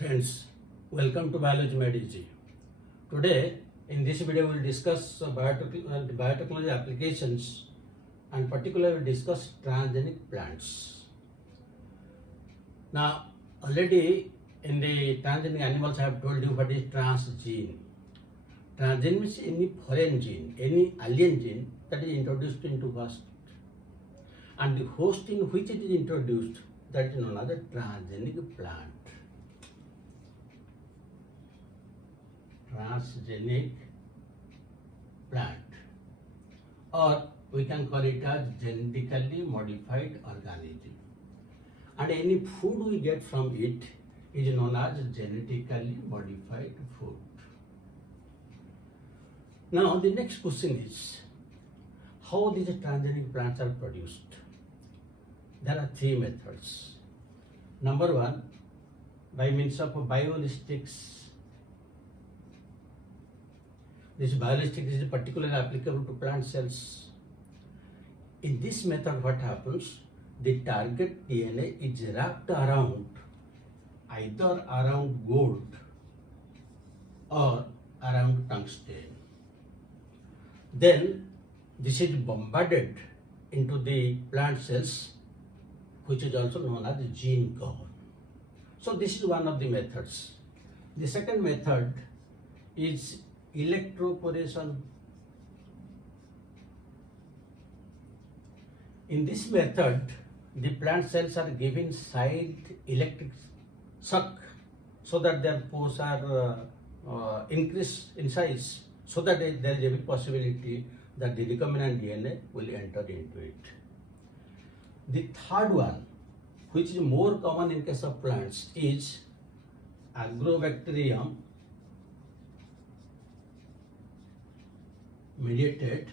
Friends, welcome to Biology Made Easy. Today, in this video, we will discuss biotechnology applications and particularly discuss transgenic plants. Now, already in the transgenic animals, I have told you what is transgene. Transgene means any foreign gene, any alien gene that is introduced into host. And the host in which it is introduced, that is known as a transgenic plant. Transgenic plant, or we can call it as genetically modified organism, and any food we get from it is known as genetically modified food. Now the next question is how these transgenic plants are produced. There are three methods. Number one, by means of biolistics. This biolistics is particularly applicable to plant cells. In this method, what happens? The target DNA is wrapped around either around gold or around tungsten. Then this is bombarded into the plant cells, which is also known as gene cover. So this is one of the methods. The second method is electroporation. In this method, the plant cells are given side electric shock so that their pores are increased in size, so that there is a big possibility that the recombinant DNA will enter into it. The third one, which is more common in case of plants, is agrobacterium mediated.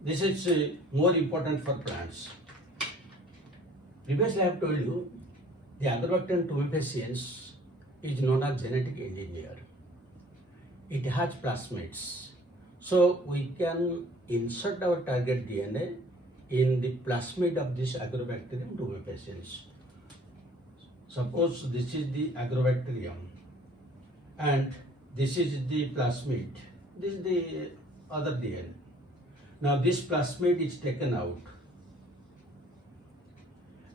This is more important for plants. Previously I have told you the agrobacterium tumefaciens is known as genetic engineer. It has plasmids. So we can insert our target DNA in the plasmid of this agrobacterium tumefaciens. Suppose this is the agrobacterium and this is the plasmid, this is the other DNA. Now this plasmid is taken out,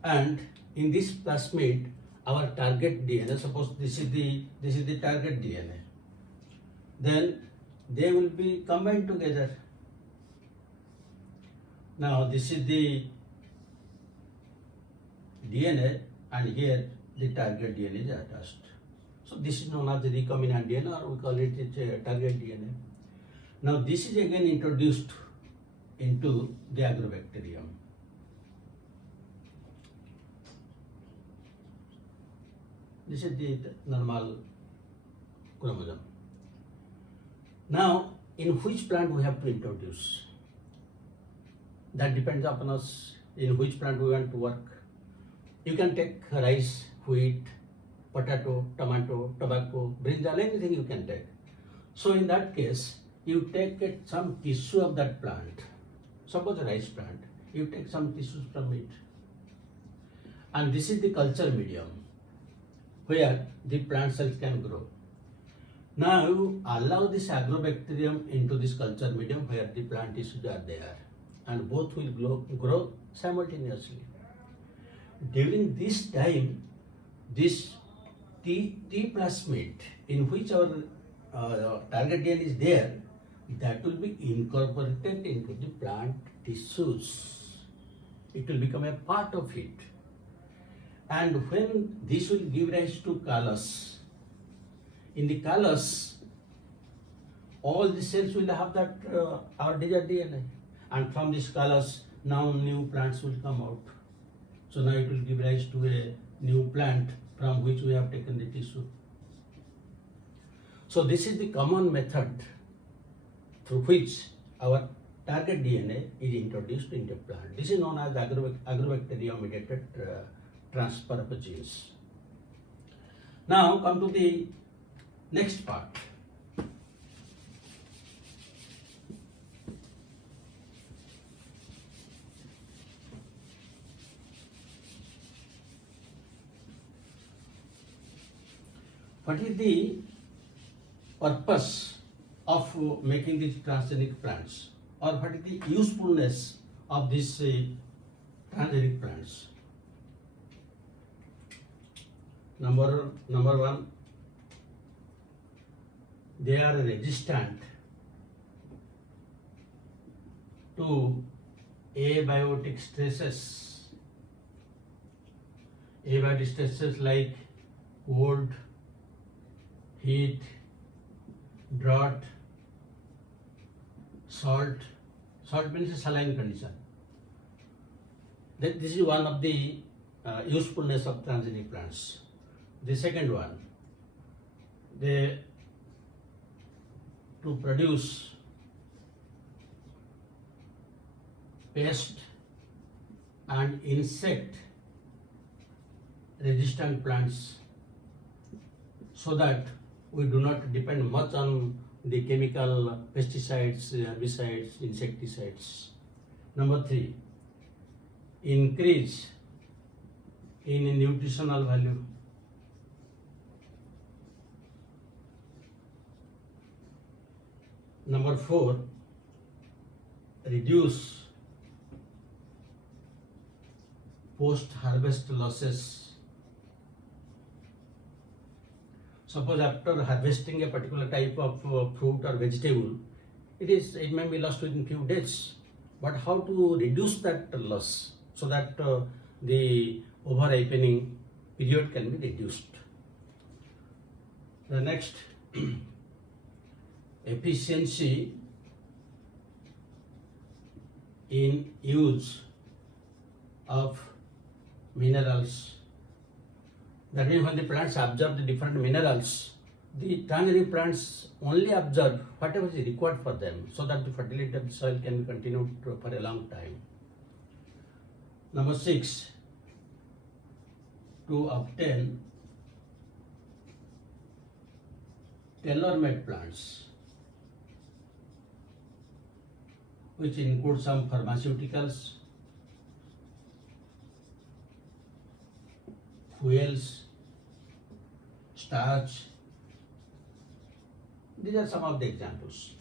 and in this plasmid our target DNA, suppose this is the target DNA, then they will be combined together. Now this is the DNA and here the target DNA is attached. So this is known as the recombinant DNA, or we call it target DNA. Now this is again introduced into the agrobacterium. This is the normal chromosome. Now, in which plant we have to introduce? That depends upon us in which plant we want to work. You can take rice, wheat, potato, tomato, tobacco, brinjal, anything you can take. So in that case, you take some tissue of that plant. Suppose a rice plant, you take some tissues from it. And this is the culture medium where the plant cells can grow. Now you allow this agrobacterium into this culture medium where the plant tissues are there, and both will grow simultaneously. During this time, this T plasmid in which our target DNA is there, that will be incorporated into the plant tissues. It will become a part of it. And when this will give rise to callus, in the callus, all the cells will have that our desired DNA. And from this callus, now new plants will come out. So now it will give rise to a new plant from which we have taken the tissue. So this is the common method through which our target DNA is introduced into plant. This is known as agrobacterium mediated transfer of genes. Now come to the next part. What is the purpose of making these transgenic plants, or what is the usefulness of these transgenic plants? Number one, they are resistant to abiotic stresses. Abiotic stresses like cold, heat, drought, salt. Salt means saline condition. This is one of the usefulness of transgenic plants. The second one, they to produce pest and insect resistant plants, so that we do not depend much on the chemical pesticides, herbicides, insecticides. Number 3, increase in nutritional value. Number 4, reduce post-harvest losses. Suppose after harvesting a particular type of fruit or vegetable, it may be lost within few days. But how to reduce that loss so that the over-ripening period can be reduced? The next, efficiency in use of minerals. That means when the plants absorb the different minerals, the transgenic plants only absorb whatever is required for them, so that the fertility of the soil can be continued for a long time. Number 6, to obtain tailor-made plants, which include some pharmaceuticals, fuels, starch. These are some of the examples.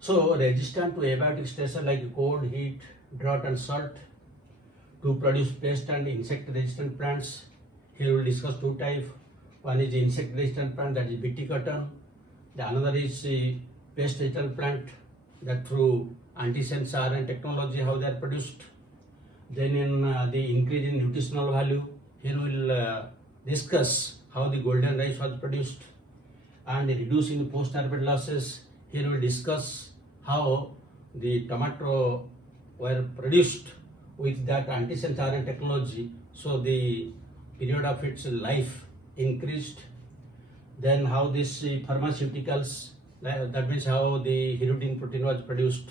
So, resistant to abiotic stressors like cold, heat, drought and salt, to produce pest and insect resistant plants. Here we will discuss two types. One is insect resistant plant, that is Bt-cotton. The another is pest resistant plant, that through antisense RN technology how they are produced. Then in the increase in nutritional value, here we will discuss how the golden rice was produced, and reducing post-harvest losses. Here we will discuss how the tomato were produced with that antisense RN technology, so the period of its life increased. Then how this pharmaceuticals, that means how the hirudin protein was produced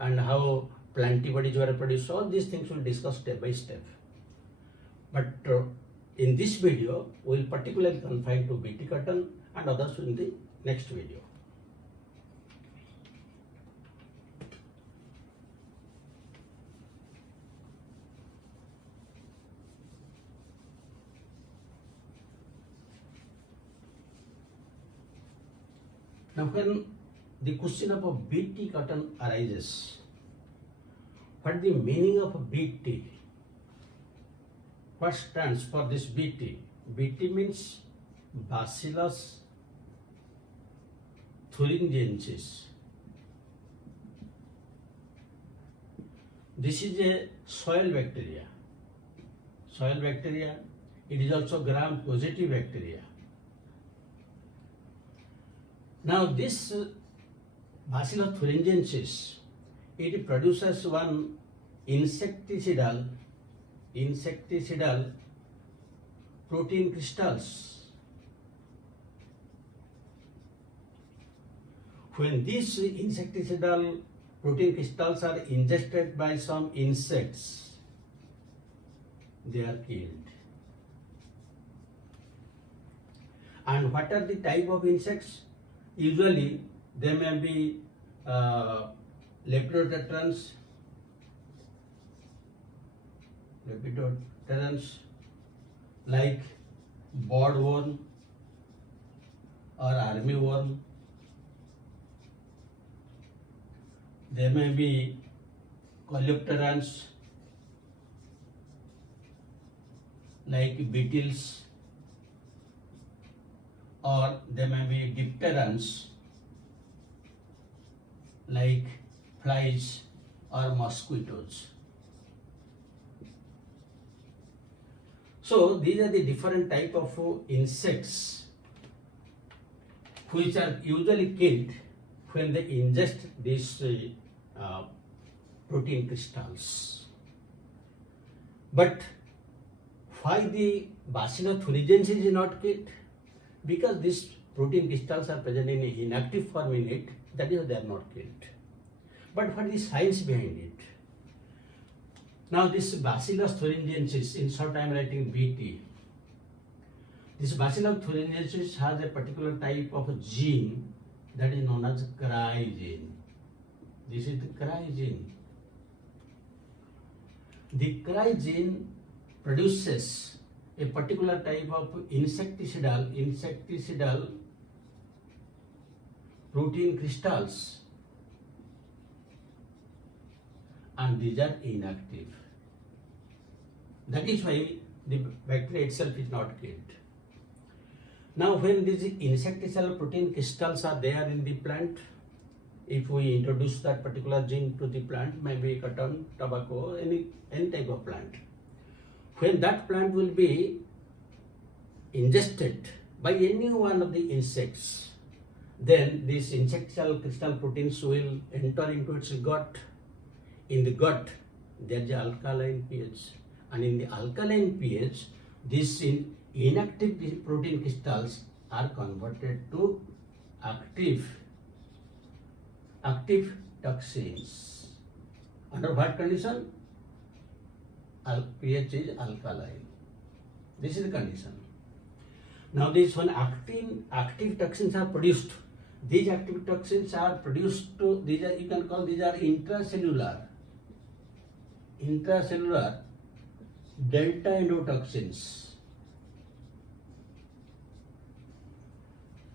and how plantibodies were produced. All these things we will discuss step by step. But in this video, we will particularly confine to Bt-cotton and others in the next video. Now, when the question of Bt-cotton arises, what is the meaning of Bt? What stands for this Bt? Bt means Bacillus thuringiensis. This is a soil bacteria. Soil bacteria, it is also gram-positive bacteria. Now this Bacillus thuringiensis, it produces one insecticidal protein crystals. When these insecticidal protein crystals are ingested by some insects, they are killed. And what are the type of insects? Usually they may be lepidopterans, like boardworm, or armyworm. There may be coleopterans like beetles, or there may be dipterans like flies or mosquitoes. So these are the different type of insects which are usually killed when they ingest these protein crystals. But why the Bacillus thuringiensis is not killed? Because these protein crystals are present in inactive form in it, that is why they are not killed. But what is the science behind it? Now this Bacillus thuringiensis, in short I am writing BT. This Bacillus thuringiensis has a particular type of gene that is known as cry gene. This is the cry gene. The cry gene produces a particular type of insecticidal protein crystals, and these are inactive. That is why the bacteria itself is not killed. Now when these insecticidal protein crystals are there in the plant, if we introduce that particular gene to the plant, maybe cotton, tobacco, any type of plant, when that plant will be ingested by any one of the insects, then these insecticidal crystal proteins will enter into its gut. In the gut, there is alkaline pH, and in the alkaline pH, these inactive protein crystals are converted to active toxins. Under what condition? pH is alkaline. This is the condition. Now these when active toxins are produced, these active toxins are produced to, these are, you can call these are intracellular delta endotoxins.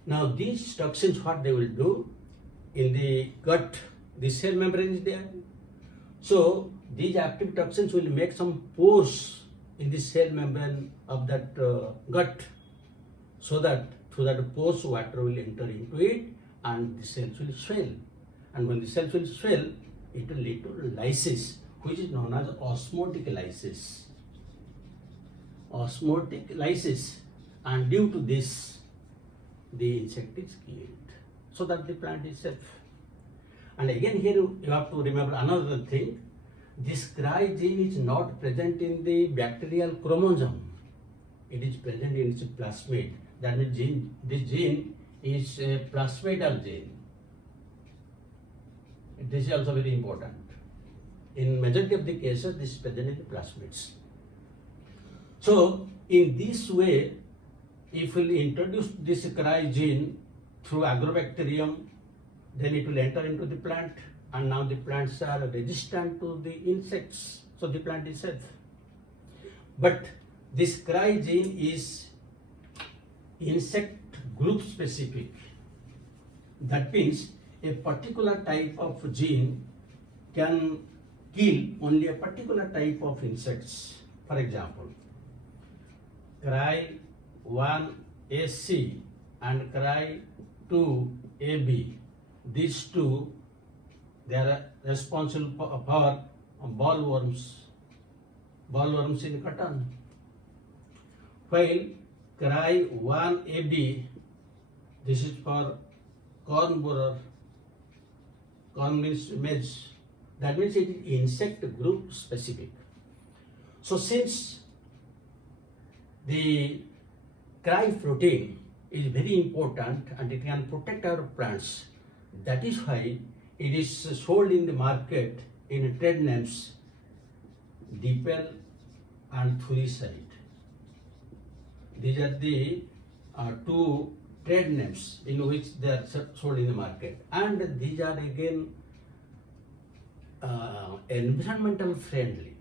Now these toxins, what they will do, in the gut, the cell membrane is there. So these active toxins will make some pores in the cell membrane of that gut, so that through that pores water will enter into it and the cells will swell. And when the cells will swell, it will lead to lysis, which is known as osmotic lysis. And due to this, the insect is killed, so that the plant is safe. And again here you have to remember another thing. This cry gene is not present in the bacterial chromosome. It is present in its plasmid. That means this gene is a plasmidal gene. This is also very important. In majority of the cases, this is present in the plasmids. So in this way, if we introduce this cry gene through agrobacterium, then it will enter into the plant, and now the plants are resistant to the insects, so the plant is safe. But this cry gene is insect group specific. That means a particular type of gene can kill only a particular type of insects. For example, cry 1AC and cry 2AB, these two, they are responsible for bollworms in cotton. While cry 1AB, this is for corn borer. Corn means maize. That means it is insect group specific. So since the cry protein is very important and it can protect our plants, that is why it is sold in the market in trade names Dipel and Thuricide. These are the two trade names in which they are sold in the market, and these are again environmental friendly.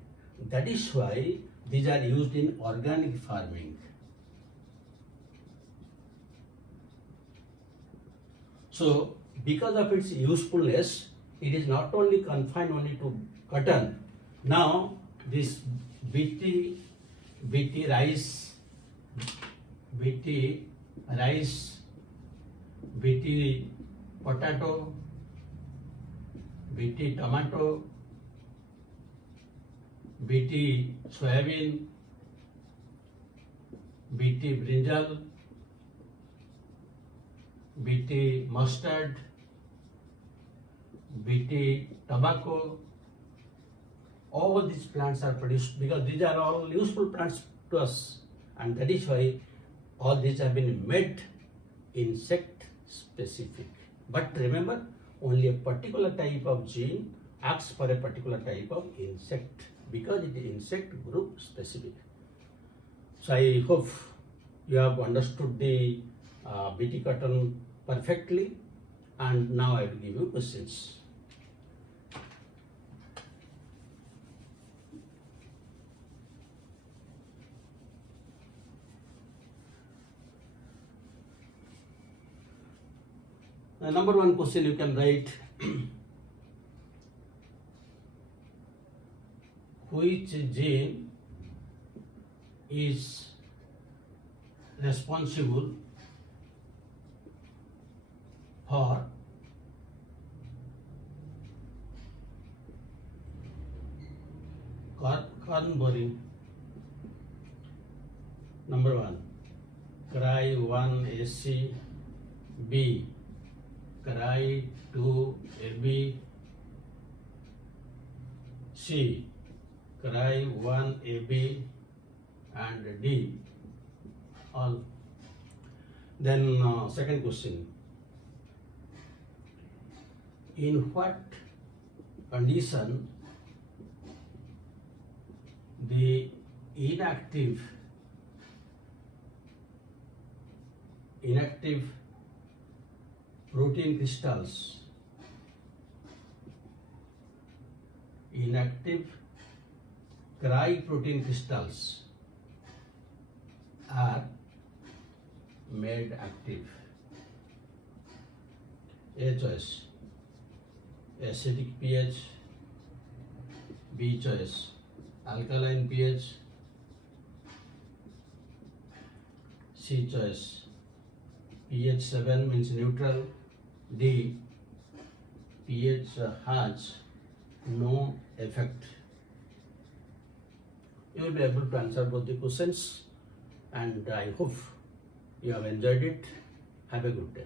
That is why these are used in organic farming. So because of its usefulness, it is not only confined only to cotton. Now this BT rice, BT potato, BT tomato, BT soybean, BT brinjal, BT mustard, BT tobacco, all these plants are produced because these are all useful plants to us, and that is why all these have been made insect specific. But remember, only a particular type of gene acts for a particular type of insect because it is insect group specific. So I hope you have understood the Bt-cotton perfectly, and now I will give you questions. Number one question you can write, which gene is responsible for corn boring? Number one, Cry1AC, B, Cry2AB, C, Cry1AB, and D, all. Then second question, in what condition the inactive protein crystals, inactive cry protein crystals are made active? A choice, acidic pH, B choice, alkaline pH, C choice, pH 7 means neutral, D, pH has no effect. You will be able to answer both the questions, and I hope you have enjoyed it. Have a good day.